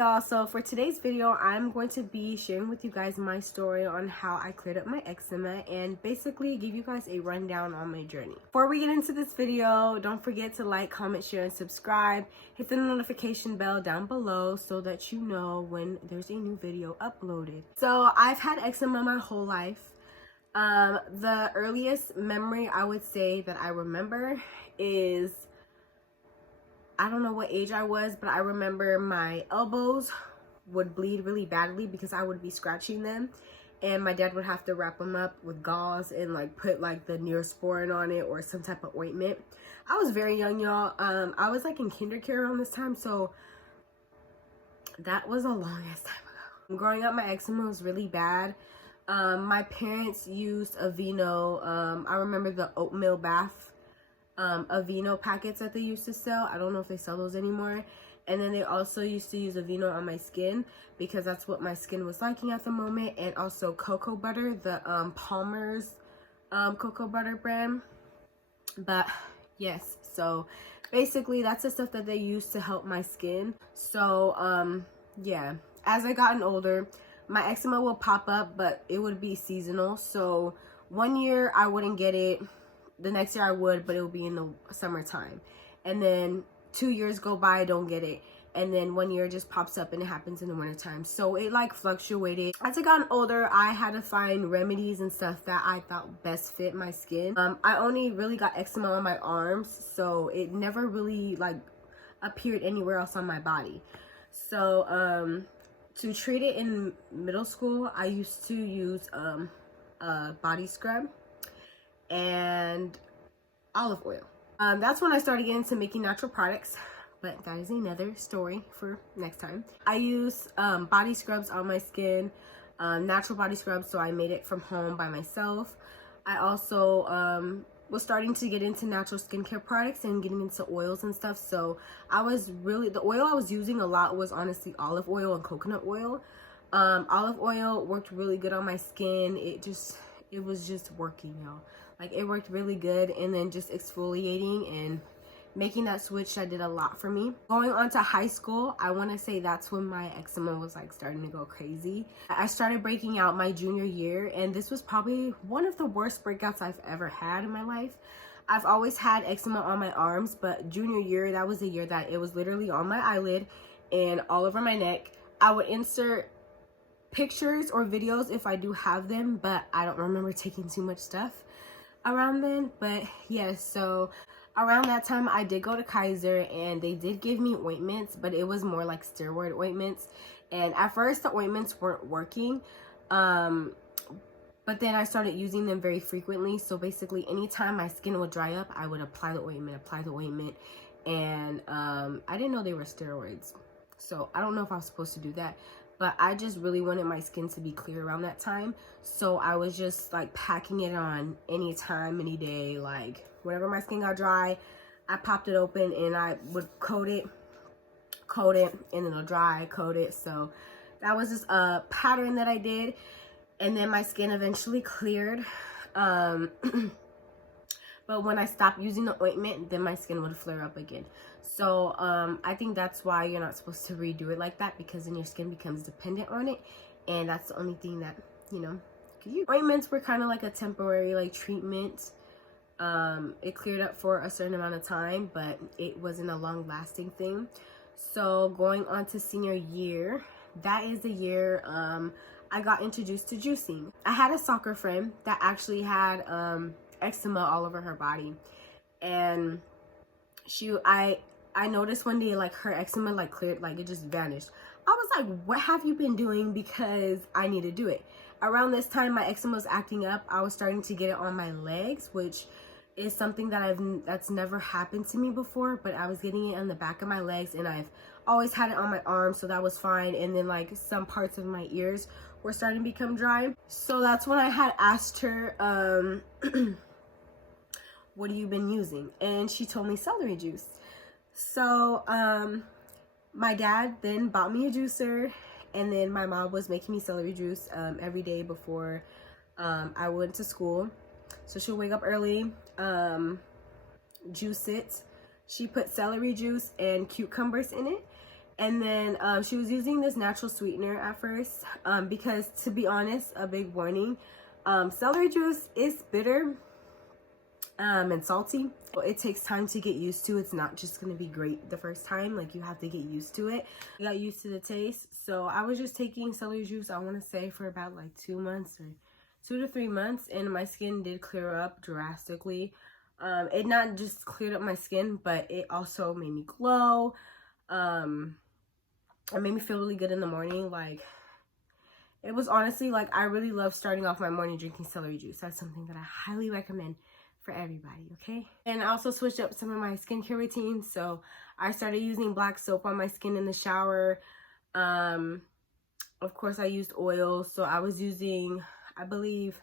y'all, so for today's video I'm going to be sharing with you guys my story on how I cleared up my eczema and basically give you guys a rundown on my journey. Before we get into this video, don't forget to like, comment, share, and subscribe. Hit the notification bell down below so that you know when there's a new video uploaded. So I've had eczema my whole life. The earliest memory I would say that I remember is, I don't know what age I was, but I remember my elbows would bleed really badly because I would be scratching them, and my dad would have to wrap them up with gauze and like put like the Neosporin on it or some type of ointment. I was very young, y'all. I was like in kindergarten around this time, so that was a long ass time ago. Growing up, my eczema was really bad. My parents used Aveeno. I remember the oatmeal bath Aveeno packets that they used to sell. I don't know if they sell those anymore. And then they also used to use Aveeno on my skin because that's what my skin was liking at the moment. And also cocoa butter, the Palmer's cocoa butter brand. But yes, so basically that's the stuff that they used to help my skin. So yeah, as I gotten older, my eczema will pop up, but it would be seasonal. So one year I wouldn't get it. The next year I would, but it would be in the summertime. And then 2 years go by, I don't get it. And then 1 year it just pops up and it happens in the wintertime. So it like fluctuated. As I got older, I had to find remedies and stuff that I thought best fit my skin. I only really got eczema on my arms, so it never really like appeared anywhere else on my body. So to treat it in middle school, I used to use a body scrub and olive oil. That's when I started getting into making natural products, but that is another story for next time. I use body scrubs on my skin, natural body scrubs, so I made it from home by myself. I also was starting to get into natural skincare products and getting into oils and stuff, so I was really, the oil I was using a lot was honestly olive oil and coconut oil. Olive oil worked really good on my skin. It was just working, y'all. Like, it worked really good. And then just exfoliating and making that switch, that did a lot for me. Going on to high school, I want to say that's when my eczema was like starting to go crazy. I started breaking out my junior year, and this was probably one of the worst breakouts I've ever had in my life. I've always had eczema on my arms, but junior year, that was the year that it was literally on my eyelid and all over my neck. I would insert pictures or videos if I do have them, but I don't remember taking too much stuff around then. But yeah, so around that time I did go to Kaiser and they did give me ointments, but it was more like steroid ointments, and at first the ointments weren't working, but then I started using them very frequently. So basically anytime my skin would dry up, I would apply the ointment, and I didn't know they were steroids, so I don't know if I was supposed to do that. But I just really wanted my skin to be clear around that time. So I was just like packing it on anytime, any day. Like whenever my skin got dry, I popped it open and I would coat it, and then it'll dry, coat it. So that was just a pattern that I did. And then my skin eventually cleared. But when I stopped using the ointment, then my skin would flare up again. So I think that's why you're not supposed to redo it like that, because then your skin becomes dependent on it, and that's the only thing that, you know, you use. Ointments were kind of like a temporary like treatment. It cleared up for a certain amount of time, but it wasn't a long-lasting thing. So going on to senior year, that is the year I got introduced to juicing. I had a soccer friend that actually had eczema all over her body, and I noticed one day like her eczema like cleared, like it just vanished. I was like, what have you been doing? Because I need to do it. Around this time my eczema was acting up. I was starting to get it on my legs, which is something that that's never happened to me before, but I was getting it on the back of my legs, and I've always had it on my arms, so that was fine. And then like some parts of my ears were starting to become dry. So that's when I had asked her, what have you been using? And she told me celery juice. So my dad then bought me a juicer, and then my mom was making me celery juice every day before I went to school. So she'll wake up early, juice it. She put celery juice and cucumbers in it, And then she was using this natural sweetener at first, because to be honest, a big warning, celery juice is bitter and salty. So it takes time to get used to. It's not just going to be great the first time. Like, you have to get used to it. I got used to the taste. So I was just taking celery juice, I want to say, for about like 2 months or 2 to 3 months, and my skin did clear up drastically. It not just cleared up my skin, but it also made me glow. It made me feel really good in the morning. Like, it was honestly, like, I really love starting off my morning drinking celery juice. That's something that I highly recommend for everybody, okay? And I also switched up some of my skincare routines. So I started using black soap on my skin in the shower. Of course, I used oil. So I was using, I believe,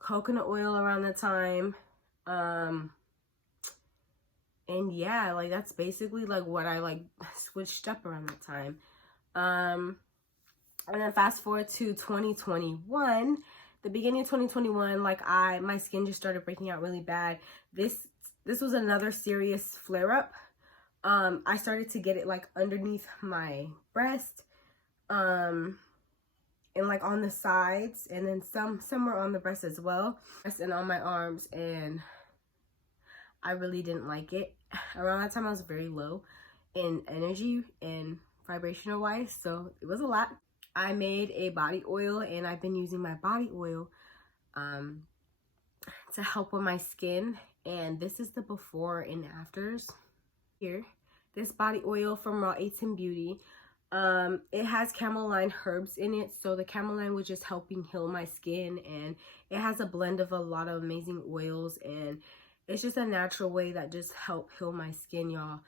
coconut oil around the time. And yeah, like, that's basically like what I like switched up around that time. And then fast forward to 2021, the beginning of 2021, like, my skin just started breaking out really bad. This was another serious flare up. I started to get it like underneath my breast, and like on the sides, and then somewhere on the breast as well, and on my arms, and I really didn't like it. Around that time, I was very low in energy and vibrational wise, so it was a lot. I made a body oil, and I've been using my body oil to help with my skin. And this is the before and afters here. This body oil from Raw Eats and Beauty. It has camelline herbs in it, so the camelline was just helping heal my skin, and it has a blend of a lot of amazing oils, and it's just a natural way that just help heal my skin, y'all.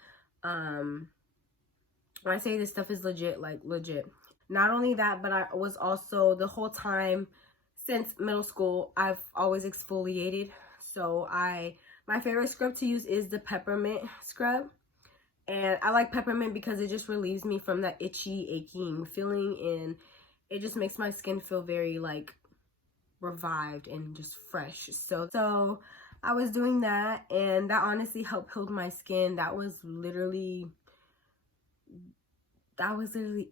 When I say this stuff is legit, like legit. Not only that, but I was also, the whole time since middle school, I've always exfoliated. So my favorite scrub to use is the peppermint scrub. And I like peppermint because it just relieves me from that itchy, aching feeling. And it just makes my skin feel very, like, revived and just fresh. So I was doing that, and that honestly helped heal my skin. That was literally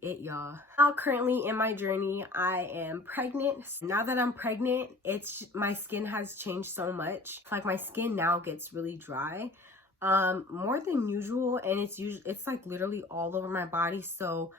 it, y'all. Now, currently in my journey, I am pregnant. Now that I'm pregnant, my skin has changed so much. Like, my skin now gets really dry, more than usual, and it's like literally all over my body. So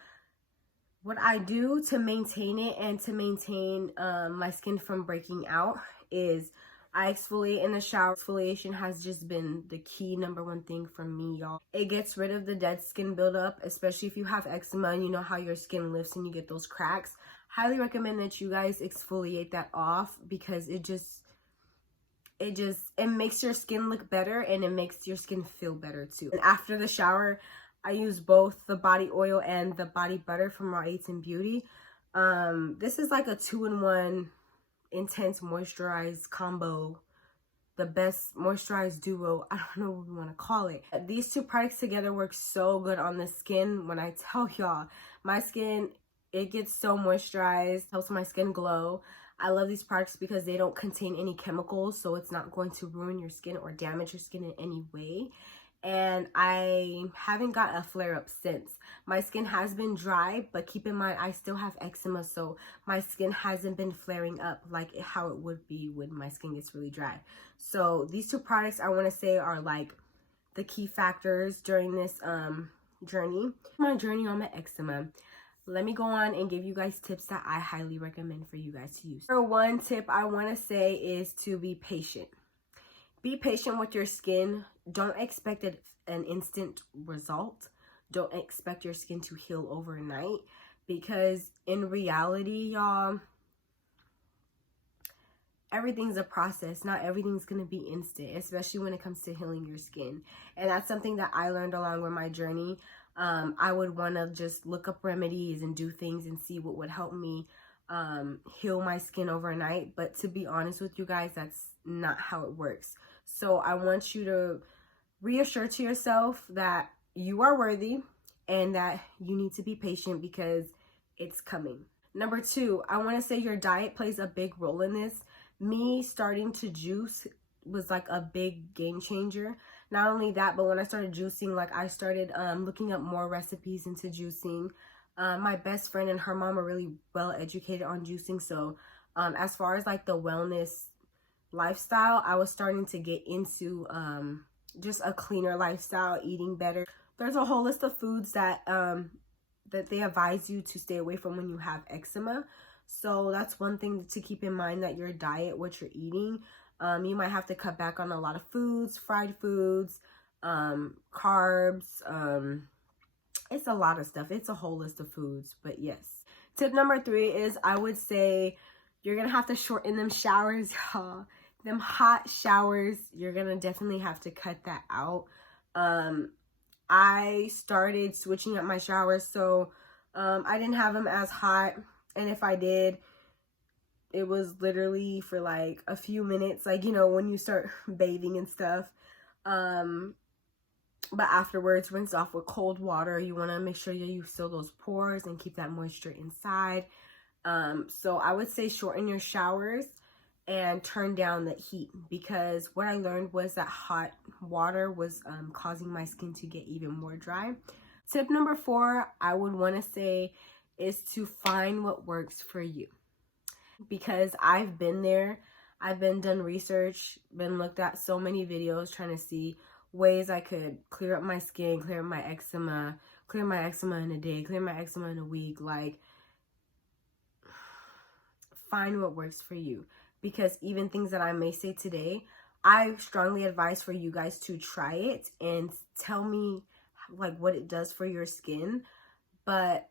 what I do to maintain it and to maintain my skin from breaking out is I exfoliate in the shower. Exfoliation has just been the key #1 thing for me, y'all. It gets rid of the dead skin buildup, especially if you have eczema and you know how your skin lifts and you get those cracks. Highly recommend that you guys exfoliate that off, because it makes your skin look better, and it makes your skin feel better too. And after the shower, I use both the body oil and the body butter from Raw Eats and Beauty. This is like a 2-in-1 intense moisturized combo, the best moisturized duo. I don't know what we want to call it. These two products together work so good on the skin. When I tell y'all, my skin, it gets so moisturized, helps my skin glow. I love these products because they don't contain any chemicals, so it's not going to ruin your skin or damage your skin in any way. And I haven't got a flare up since. My skin has been dry, but keep in mind, I still have eczema, so my skin hasn't been flaring up like how it would be when my skin gets really dry. So these two products, I want to say, are like the key factors during this my journey on my eczema. Let me go on and give you guys tips that I highly recommend for you guys to use. For one tip I want to say is to be patient. Be patient with your skin. Don't expect an instant result. Don't expect your skin to heal overnight, because in reality, y'all, everything's a process. Not everything's going to be instant, especially when it comes to healing your skin. And that's something that I learned along with my journey. I would want to just look up remedies and do things and see what would help me heal my skin overnight. But to be honest with you guys, that's not how it works. So I want you to reassure to yourself that you are worthy and that you need to be patient, because it's coming. #2, I want to say your diet plays a big role in this. Me starting to juice was like a big game changer. Not only that, but when I started juicing, like I started looking up more recipes into juicing. My best friend and her mom are really well educated on juicing, so as far as like the wellness lifestyle, I was starting to get into just a cleaner lifestyle, eating better. There's a whole list of foods that that they advise you to stay away from when you have eczema. So that's one thing to keep in mind, that your diet, what you're eating, you might have to cut back on a lot of foods, fried foods, carbs, it's a lot of stuff. It's a whole list of foods, but yes. Tip number 3 is, I would say you're gonna have to shorten them showers, y'all. Them hot showers, you're gonna definitely have to cut that out. I started switching up my showers, so I didn't have them as hot, and if I did, it was literally for like a few minutes, like, you know, when you start bathing and stuff. But afterwards, rinse off with cold water. You want to make sure you seal those pores and keep that moisture inside. So I would say shorten your showers and turn down the heat, because what I learned was that hot water was causing my skin to get even more dry. Tip number 4, I would want to say, is to find what works for you, because I've been there. I've done research, been looked at so many videos trying to see ways I could clear up my skin, clear up my eczema in a day, clear my eczema in a week. Like, find what works for you, because even things that I may say today, I strongly advise for you guys to try it and tell me like what it does for your skin. But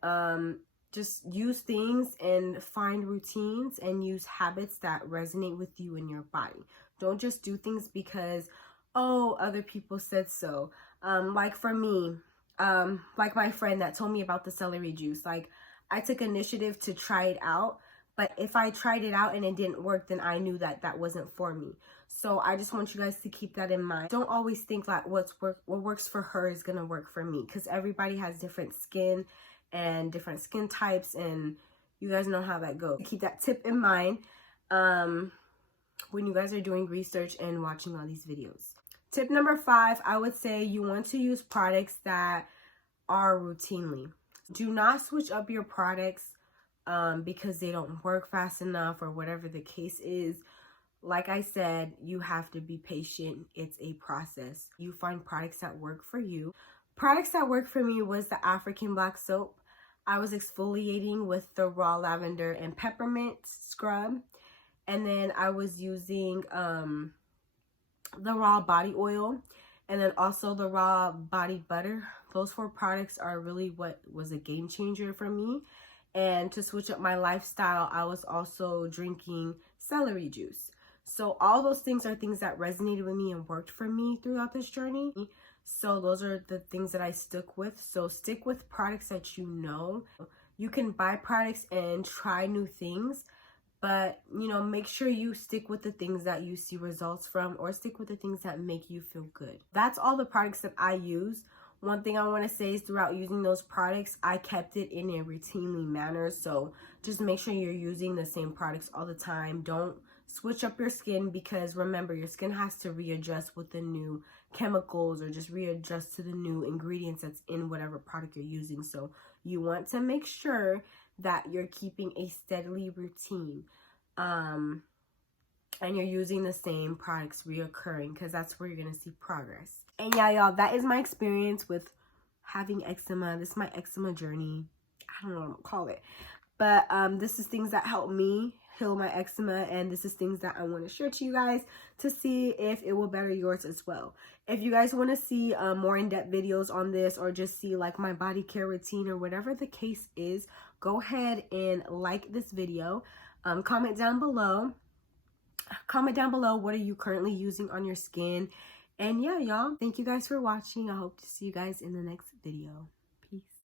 just use things and find routines and use habits that resonate with you and your body. Don't just do things because, oh, other people said so. Like for me, like my friend that told me about the celery juice, like I took initiative to try it out. But if I tried it out and it didn't work, then I knew that that wasn't for me. So I just want you guys to keep that in mind. Don't always think like what works for her is going to work for me, because everybody has different skin and different skin types, and you guys know how that goes. Keep that tip in mind when you guys are doing research and watching all these videos. Tip number 5, I would say you want to use products that are routinely. Do not switch up your products because they don't work fast enough or whatever the case is. Like I said, you have to be patient. It's a process. You find products that work for you. Products that worked for me was the African black soap. I was exfoliating with the raw lavender and peppermint scrub. And then I was using the raw body oil, and then also the raw body butter. Those 4 products are really what was a game changer for me. And to switch up my lifestyle, I was also drinking celery juice. So all those things are things that resonated with me and worked for me throughout this journey. So those are the things that I stuck with. So stick with products that you know. You can buy products and try new things, but, you know, make sure you stick with the things that you see results from, or stick with the things that make you feel good. That's all the products that I use. One thing I want to say is, throughout using those products, I kept it in a routinely manner. So just make sure you're using the same products all the time. Don't switch up your skin, because remember, your skin has to readjust with the new chemicals, or just readjust to the new ingredients that's in whatever product you're using. So you want to make sure that you're keeping a steadily routine and you're using the same products reoccurring, because that's where you're going to see progress. And yeah, y'all, that is my experience with having eczema. This is my eczema journey. I don't know what I'm gonna call it, but this is things that help me heal my eczema, and this is things that I want to share to you guys to see if it will better yours as well. If you guys want to see more in-depth videos on this, or just see like my body care routine or whatever the case is, go ahead and like this video. Comment down below what are you currently using on your skin. And yeah, y'all, thank you guys for watching. I hope to see you guys in the next video.